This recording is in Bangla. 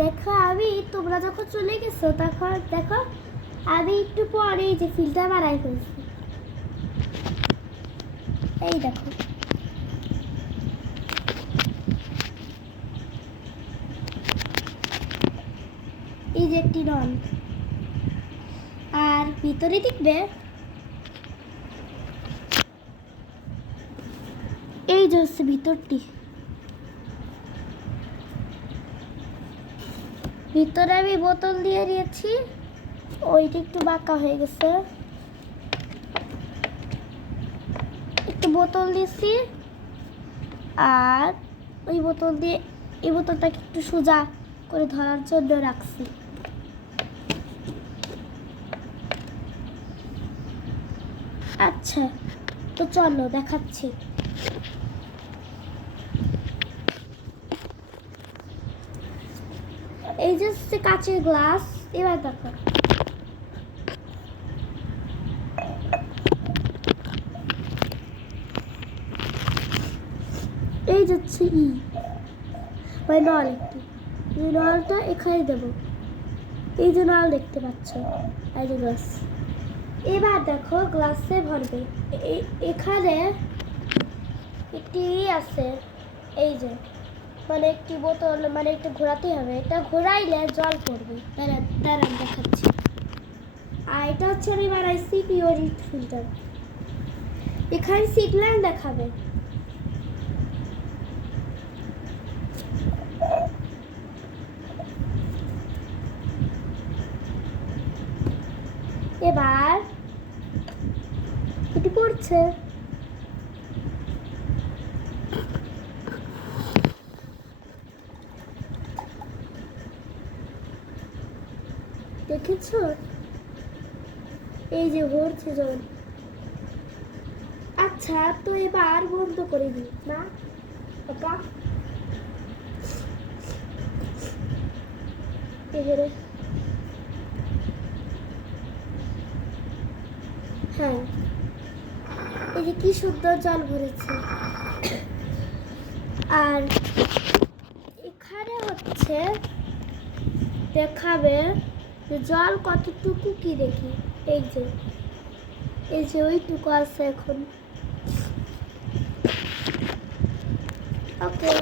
দেখো আমি তোমরা যখন চলে গেছো তখন দেখো আমি একটু পরে এই যে ফিল্টার বানাই ফেলছি। এই দেখো এই যে একটি রং, আর ভিতরে দেখবে এই যে হচ্ছে ভিতরটি, ভিতরে আমি বোতল দিয়ে দিয়েছি, ওইটা একটু বাঁকা হয়ে গেছে, একটু বোতল দিয়েছি, আর ওই বোতল দিয়ে এই বোতলটাকে একটু সোজা করে ধরার জন্য রাখছি। আচ্ছা তো চলো দেখাচ্ছি। এই যে হচ্ছে কাঁচের গ্লাস, এবার দেখো এই যাচ্ছে মানে নল, একটি নলটা এখানে দেবো, এই যে নল দেখতে পাচ্ছ, এই যে গ্লাস। এবার দেখো গ্লাসে ভরবে, এখানে একটি আছে, এই যে মানে একটি বোতল মানে একটু ঘোরাতে হবে, এটা ঘোরাইলে জল পড়বে, দাঁড়ান দেখাচ্ছি। আর এটা হচ্ছে আমি বানাইছি পিওরিট ফিল্টার, এখানে সিগন্যাল দেখাবে। এবার এটি পড়ছে, দেখেছো এই যে ভরছে জল। আচ্ছা তো এবার বন্ধ করে দিই না বাবা, এবারে হ্যাঁ এই যে কি সুন্দর জল ভরেছে। আর এখানে হচ্ছে দেখাবে যে জল কতটুকু, কি দেখি এই যে ওইটুকু আছে এখন। ওকে।